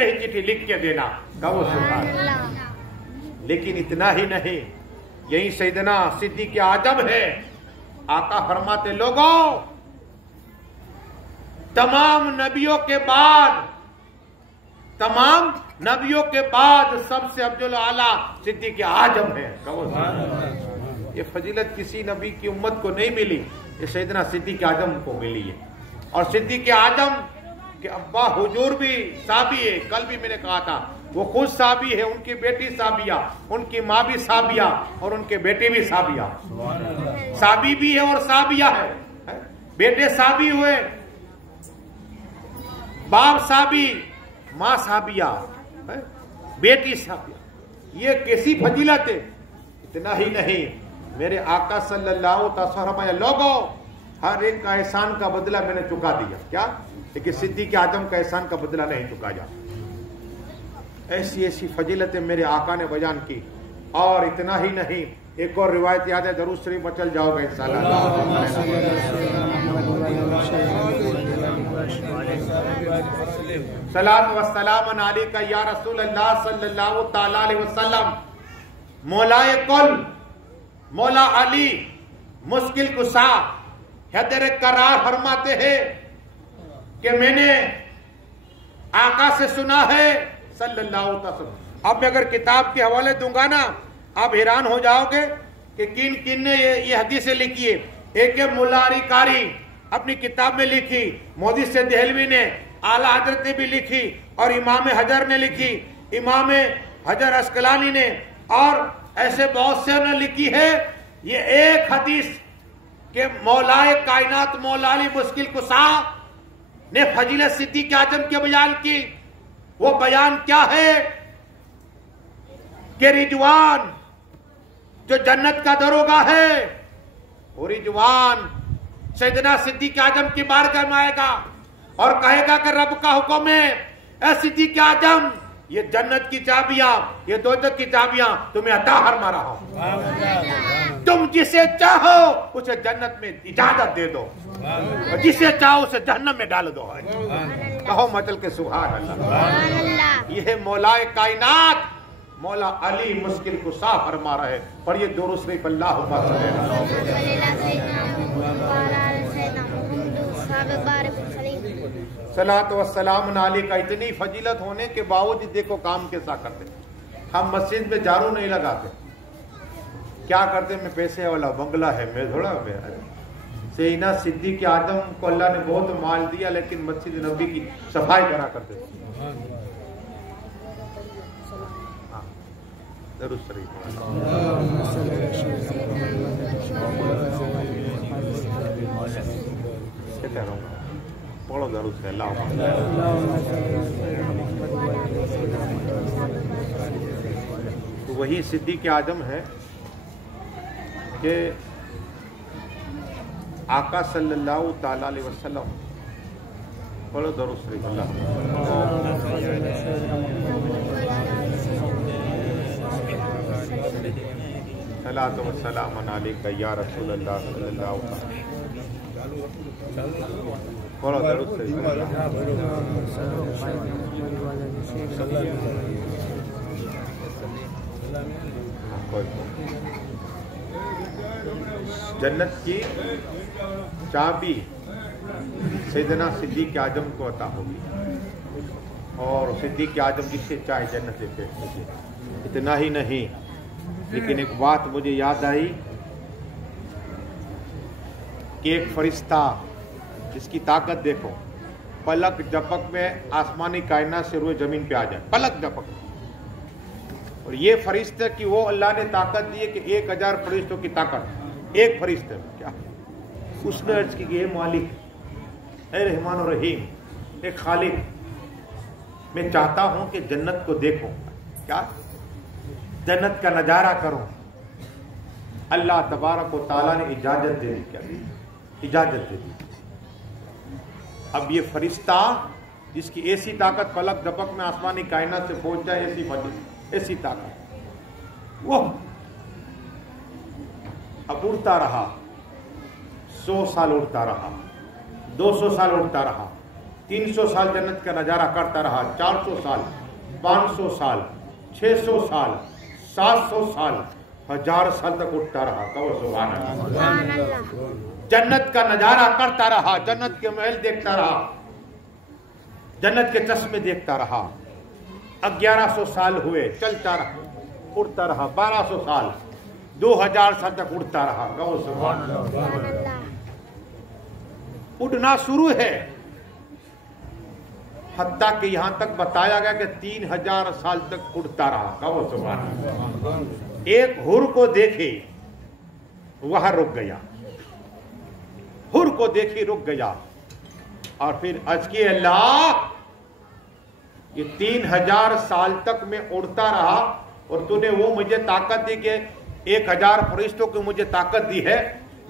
ہی چٹھی لکھ کے دینا۔ کہو سبحان اللہ۔ لیکن اتنا ہی نہیں، یہی سیدنا صدیق اعظم ہے، آقا فرماتے لوگوں تمام نبیوں کے بعد سب سے افضل اعلیٰ صدیق اعظم ہے۔ یہ فضیلت کسی نبی کی امت کو نہیں ملی، یہ سیدنا صدیق اعظم کو ملی ہے۔ اور صدیق اعظم کے ابا حضور بھی صحابی ہے، کل بھی میں نے کہا تھا، وہ خود صحابی ہے، ان کی بیٹی صحابیہ، ان کی ماں بھی صحابیہ اور ان کے بیٹے بھی صحابیہ، صحابی بھی ہے اور صحابیہ ہے۔ بیٹے صحابی ہوئے، باپ صحابی، ماں صحابیہ، بیٹی صحابیہ، یہ کیسی فضیلت ہے۔ اتنا ہی نہیں، میرے آقا صلی اللہ علیہ وسلم لوگوں ہر ایک کا احسان کا بدلہ میں نے چکا دیا. کیا؟ لیکن صدیق اعظم کا احسان کا بدلہ نہیں چکا جا. ایسی ایسی فضیلتیں میرے آقا نے بیان کی. اور اتنا ہی نہیں، ایک اور روایت یاد ہے، درود شریف پر چل جاؤ گے انشاءاللہ. صلاۃ و سلام علیک یا رسول اللہ صلی اللہ تعالی علیہ وسلم. مولائے کل مولا علی مشکل کشا حیدر قرار فرماتے ہیں کہ میں نے آقا سے سنا ہے صلی اللہ علیہ وسلم. اب میں اگر کتاب کے حوالے دوں گا نا، آپ حیران ہو جاؤ گے کہ کن کن نے یہ حدیثیں لکھی ہے. ایک مولا علی قاری اپنی کتاب میں لکھی، مودی سے دہلوی نے، اعلیٰ حضرت نے بھی لکھی، اور امام حجر نے لکھی، امام حجر اسقلانی نے، اور ایسے بہت سے نے لکھی ہے. یہ ایک حدیث کہ مولائے کائنات مولا علی مشکل کشا نے فضیلت صدیق اعظم کے بیان کی. وہ بیان کیا ہے کہ رضوان جو جنت کا دروگا ہے، وہ رضوان سیدنا صدیق اعظم کی بارگاہ میں آئے گا اور کہے گا کہ رب کا حکم ہے، اے صدیق اعظم، یہ جنت کی چابیاں، یہ دوزخ کی چابیاں تمہیں عطا فرما رہا ہوں. تم جسے چاہو اسے جنت میں اجازت دے دو، اور جسے چاہو اسے جہنم میں ڈال دو. کہو مچل کے سبحان اللہ. یہ ہے مولائے کائنات مولا علی مشکل کشا فرما رہے. اور یہ درود شریف اللہم صلی اللہ صلاۃ و سلام علیہ کا. اتنی فضیلت ہونے کے باوجود دیکھو کام کیسا کرتے. ہم مسجد میں جھاڑو نہیں لگاتے، کیا کرتے؟ میں پیسے والا بنگلہ ہے، میں تھوڑا سیدنا صدیق اعظم کو اللہ نے بہت مال دیا، لیکن مسجد نبی کی صفائی کرا کرتے تھے. درود شریف پڑھو درود سے اللہ. تو وہی صدیق اعظم ہے کہ آقا صلی اللہ تعالی علیہ وسلم. پڑھو درود شریف اللہ. صلاۃ و سلام علیک یا رسول اللہ صلی اللہ علیہ وسلم. پڑھو درود شریف اللہ. جنت کی چابی سیدنا صدیق اعظم کو عطا ہوگی، اور صدیق اعظم جس سے چاہے جنت سے پیش ہوگی. اتنا ہی نہیں، لیکن ایک بات مجھے یاد آئی کہ ایک فرشتہ جس کی طاقت دیکھو، پلک جھپک میں آسمانی کائنات سے روئے زمین پہ آ جائے، پلک جھپک. اور یہ فرشتے کی وہ اللہ نے طاقت دی ہے کہ 1000 فرشتوں کی طاقت ایک فرشتے میں. کیا اس نے عرض کی کہ اے مالک، اے رحمان و رحیم، اے خالق، میں چاہتا ہوں کہ جنت کو دیکھوں. کیا؟ جنت کا نظارہ کروں. اللہ تبارک و تعالیٰ نے اجازت دے دی. کیا اجازت دے دی؟ اب یہ فرشتہ جس کی ایسی طاقت پلک دھپک میں آسمانی کائنات سے پہنچ جائے، ایسی طاقت، وہ اب اڑتا رہا. 100 سال اڑتا رہا، 200 سال اڑتا رہا، 300 سال جنت کا نظارہ کرتا رہا، 400 سال، 500 سال، 600 سال، 700 سال، 1000 سال تک اٹھتا رہا. کہو سبحان اللہ. جنت کا نظارہ کرتا رہا، جنت کے محل دیکھتا رہا، جنت کے چشمے دیکھتا رہا. 1100 سال ہوئے، چلتا رہا، اڑتا رہا. 1200 سال، 2000 سال تک اڑتا رہا. کہو سبحان اللہ. اڑنا شروع ہے، حتیٰ کہ یہاں تک بتایا گیا کہ 3000 سال تک اڑتا رہا. کہو سبحان اللہ. ایک حور کو دیکھے، وہاں رک گیا. حور کو دیکھی، رک گیا. اور پھر عرض کی اللہ، یہ 3000 سال تک میں اڑتا رہا، اور تو نے وہ مجھے طاقت دی کہ 1000 فرشتوں کو مجھے طاقت دی ہے،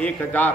1000,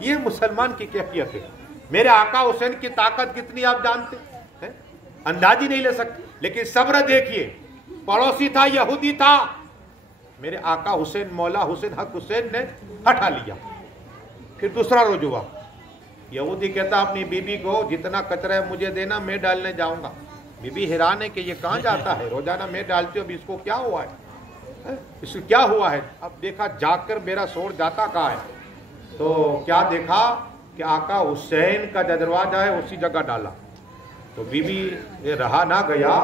یہ مسلمان کی کیفیت ہے. میرے آقا حسین کی طاقت کتنی آپ جانتے ہیں, انداز ہی نہیں لے سکتے. لیکن صبر دیکھیے, پڑوسی تھا, یہودی تھا, میرے آقا حسین, مولا حسین, حق حسین نے ہٹا لیا. پھر دوسرا روز ہوا, یہودی کہتا اپنی بیوی کو جتنا کچرا ہے مجھے دینا, میں ڈالنے جاؤں گا. بیوی حیران ہے کہ یہ کہاں جاتا ہے, روزانہ میں ڈالتی ہوں, اب اس کو کیا ہوا ہے, اس کو کیا ہوا ہے. اب دیکھا جا کر میرا سور جاتا کہاں ہے, تو کیا دیکھا کہ آقا حسین کا دروازہ ہے اسی جگہ ڈالا. تو بیوی رہا نہ گیا,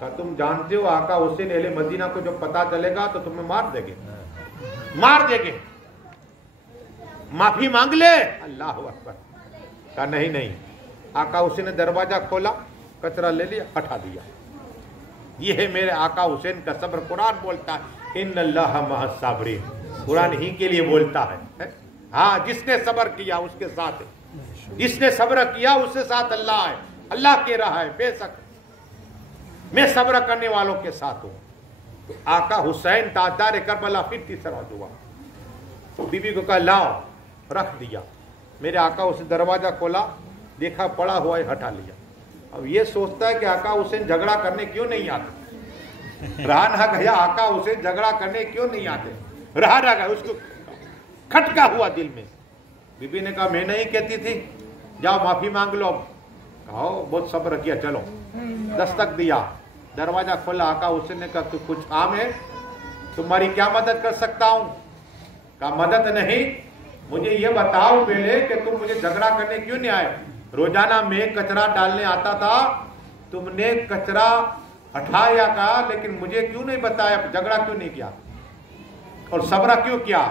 کہ تم جانتے ہو آقا حسین اہل مدینہ کو جب پتا چلے گا تو تمہیں مار دے گے, مار دے گے, معافی مانگ لے. اللہ اکبر. کہا نہیں نہیں. آقا حسین نے دروازہ کھولا, کچرا لے لیا, ہٹا دیا. یہ ہے میرے آقا حسین کا صبر. قرآن بولتا ہے ان اللہ مع الصابرین, قرآن ہی کے لیے بولتا ہے. ہاں, جس نے صبر کیا اس کے ساتھ ہے, جس نے صبر کیا اس کے ساتھ اللہ ہے. اللہ کہہ رہا ہے بے شک میں صبر کرنے والوں کے ساتھ ہوں. تو آقا حسین تاجدار کربلا پھر تیسرا ہوا. تو بیوی کو کہا لاؤ, رکھ دیا. میرے آقا اسے دروازہ کھولا, دیکھا پڑا ہوا ہے, ہٹا لیا. اب یہ سوچتا ہے کہ آقا حسین جھگڑا کرنے کیوں نہیں آتے, رہا نہ گیا آقا حسین جھگڑا کرنے کیوں نہیں آتے, رہا نہ گیا. اس کو کھٹکا ہوا دل میں. بیوی نے کہا میں نہیں کہتی تھی, جاؤ معافی مانگ لو. کہو بہت صبر کیا, چلو. دستک دیا, دروازہ کھولا. آقا حسین نے کہا تو کچھ کام ہے, تمہاری کیا مدد کر سکتا ہوں. کہا مدد نہیں, مجھے یہ بتاؤ پہلے کہ تم مجھے جھگڑا کرنے کیوں نہیں آئے. روزانہ میں کچرا ڈالنے آتا تھا, تم نے کچرا ہٹایا کہا, لیکن مجھے کیوں نہیں بتایا, جھگڑا کیوں نہیں کیا اور صبر کیوں کیا.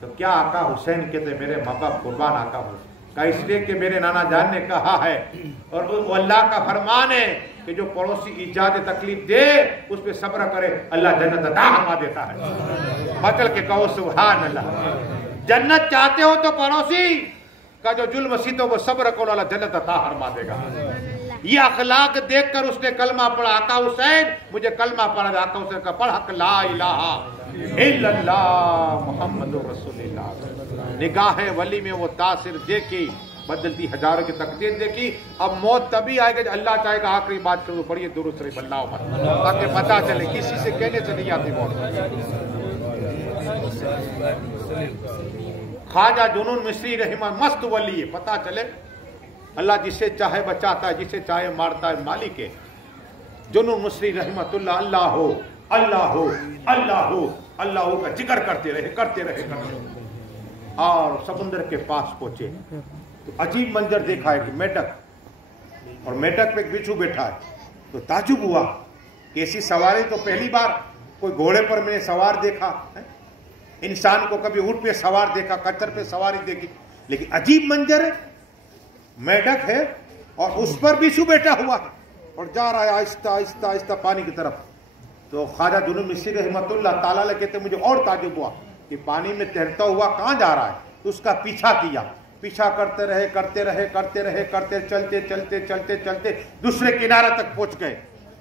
تو کیا آقا حسین کہتے میرے ماں باپ قربان آقا حسین کا, اس لیے کہ میرے نانا جان نے کہا ہے اور وہ اللہ کا فرمان ہے کہ جو پڑوسی ایجاد تکلیف دے اس پہ صبر کرے اللہ جنت عطا فرما دیتا ہے. بچل کے کہو سبحان اللہ. جنت چاہتے ہو تو پڑوسی کا جو ظلم سیدھو وہ صبر کرو, اللہ جنت عطا فرما دے گا. یہ اخلاق دیکھ کر اس نے کلمہ پڑھا. آقا حسین مجھے کلمہ پڑھا. آقا حسین کا پڑھ حق لا الہ الا اللہ محمد رسول اللہ. نگاہ ولی میں وہ تاثر دیکھی, بدلتی ہزاروں کی تقدیر دیکھی. اب موت تبھی آئے گا اللہ چاہے گا آخری بات کرو, پڑھیے درود شریف اللہم تاکہ پتہ چلے, کسی سے کہنے سے نہیں آتی موت. خواجہ جنون مصری رحمہ مست ولی ہے, پتہ چلے اللہ جسے چاہے بچاتا ہے, جسے چاہے مارتا ہے, مالک ہے. جنون مصری رحمۃ اللہ, اللہ ہو اللہ ہو اللہ ہو اللہ ہو کا ذکر کرتے رہے کرتے رہے کرتے رہے. اور سمندر کے پاس پہنچے تو عجیب منظر دیکھا ہے کہ میڈک, اور میڈک پہ ایک بچھو بیٹھا ہے. تو تعجب ہوا کہ ایسی سواری تو پہلی بار کوئی گھوڑے پر میں نے سوار دیکھا, انسان کو کبھی اونٹ پہ سوار دیکھا, کچر پہ سواری دیکھی, لیکن عجیب منظر ہے. میڈک ہے اور اس پر بچھو بیٹھا ہوا ہے اور جا رہا ہے آہستہ آہستہ آہستہ پانی کی طرف. تو خواجہ جنون مصری رحمۃ اللہ تعالیٰ علیہ کہتے مجھے اور تعجب ہوا کہ پانی میں تیرتا ہوا کہاں جا رہا ہے. تو اس کا پیچھا کیا, پیچھا کرتے رہے کرتے رہے کرتے رہے کرتے چلتے چلتے چلتے چلتے دوسرے کنارے تک پہنچ گئے.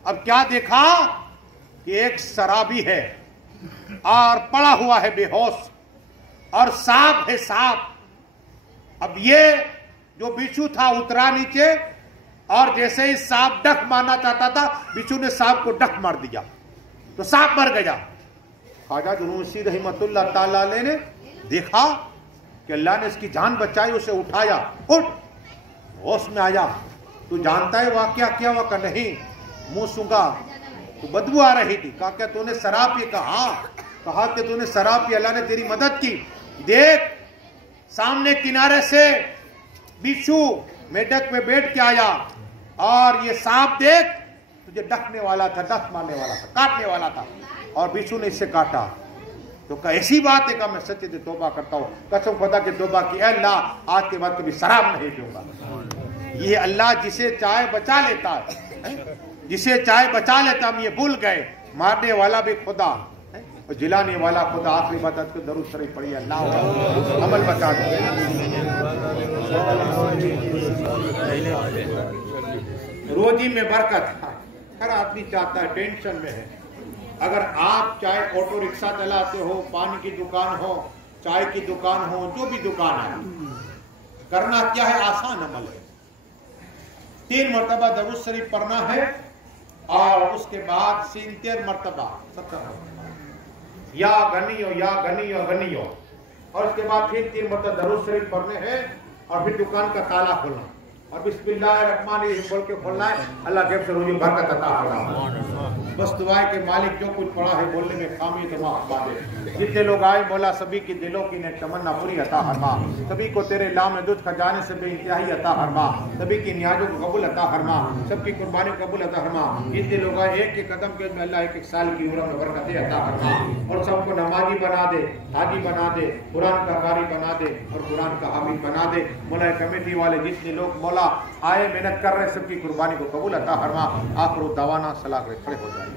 اب کیا دیکھا کہ ایک سرابی ہے اور پڑا ہوا ہے بے ہوش, اور سانپ ہے سانپ. اب یہ جو بچھو تھا اترا نیچے, اور جیسے ہی سانپ ڈک مارنا چاہتا تھا بچھو نے سانپ کو ڈک مار دیا تو سانپ مر گیا. خواجہ جنون مصری رحمۃ اللہ تعالیٰ علیہ نے دیکھا کہ اللہ نے اس کی جان بچائی, اسے اٹھایا, اٹھ, ہوش میں آیا. تو جانتا ہے واقعہ کیا ہوا؟ کہ نہیں. منہ سونگا تو بدبو آ رہی تھی. کہا کہ تو نے شراب پی؟ کہا کہ تو نے شراب پی, اللہ نے تیری مدد کی. دیکھ سامنے کنارے سے بچھو میڈک میں بیٹھ کے آیا, اور یہ سانپ دیکھ تجھے ڈکنے والا تھا, ڈک مارنے والا تھا, کاٹنے والا تھا, اور بچھو نے اس سے کاٹا. تو کہ ایسی بات ہے کہ میں سچے سے توبہ کرتا ہوں, قسم خدا کی توبہ کی, اے اللہ آج کے بعد کبھی شراب نہیں پیوں گا. یہ اللہ جسے چاہے بچا لیتا ہے, جسے چاہے بچا لیتا. ہم یہ بھول گئے مارنے والا بھی خدا اور جلانے والا خدا. آخری بات کو درود شریف پڑھیے, اللہ عمل بتا دے. روزی میں برکت. ہر آدمی چاہتا ہے, ٹینشن میں ہے. اگر آپ چاہے آٹو رکشہ چلاتے ہو, پانی کی دکان ہو, چائے کی دکان ہو، جو بھی دکان ہے، کرنا کیا ہے؟ آسان عمل ہے. 3 مرتبہ درود شریف پڑھنا ہے اور اس کے بعد 73 مرتبہ یا غنی ہو یا غنی ہو غنی ہو، اور اس کے بعد پھر 3 مرتبہ درود شریف پڑھنے ہیں اور پھر دکان کا تالا کھولنا اور بسم اللہ الرحمن الرحیم بول کے کھولنا ہے. اللہ جیب سے روزی برکت عطا فرمائے. بس دعائیں کہ مالک جو کچھ پڑا ہے بولنے میں خامی تو معاف فرما دے. جتنے لوگ آئے مولا سبھی کی دلوں کی نیک تمنا پوری عطا فرما. سبھی کو تیرے لام دودھ خزانے سے بے انتہائی عطا فرما. سبھی کی نیازوں کو قبول عطا فرما. سب کی قربانی کو قبول عطا فرما. جتنے لوگ آئے ایک ایک قدم کے میں اللہ 1 سال کی عمر میں برکتیں عطا فرما اور سب کو نمازی بنا دے، حاجی بنا دے، قرآن کا قاری بنا دے اور قرآن کا حافظ بنا دے. مولا کمیٹی والے جتنے لوگ مولا آئے محنت کر رہے سب کی قربانی کو قبول عطا فرما. آخر دعوانا صلاح کھڑے ہو جائے.